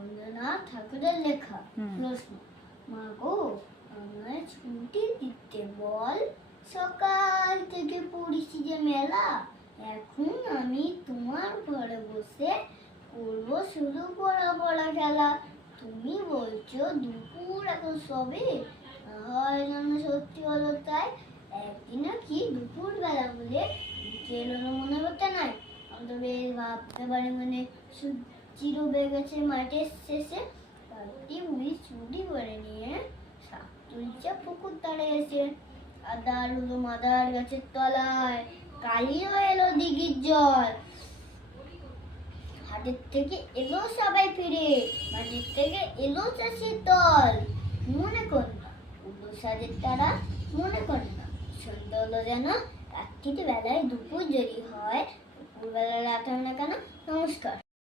রবীন্দ্রনাথ ঠাকুরের লেখা। প্রশ্ন, মা গো আমায় ছুটি দিতে বল, সকাল থেকে পড়েছি যে মেলা, এখন আমি তোমার ঘরে বসে করবো শুধু পড়া পড়া খেলা। তুমি বলছো দুপুর এখন সবে, হয় যেন সত্যি হলো তাই। একদিন কি দুপুর বেলা বলে এলো মনে হতে নাই। আমি তো বেশ ভাবতে পারি মনে চিরবে গেছে মাঠের শেষে, বাড়িটি মুড়ি চুরি করে নিয়ে শাক তুলছে পুকুর ধারে এসে। আদার হলো মাদার গাছের তলায়, কালিও এলো দিঘির জল। হাটের থেকে এলো সবাই ফিরে, মাঠের থেকে এলো চাষির দল। মনে কর না উল্টো সাজের তারা, মনে কর না সন্ধ্যা হলো যেন, রাত্রিতে বেলায় দুপুর যদি হয়, দুপুর বেলা রাত হয় না কেন। নমস্কার।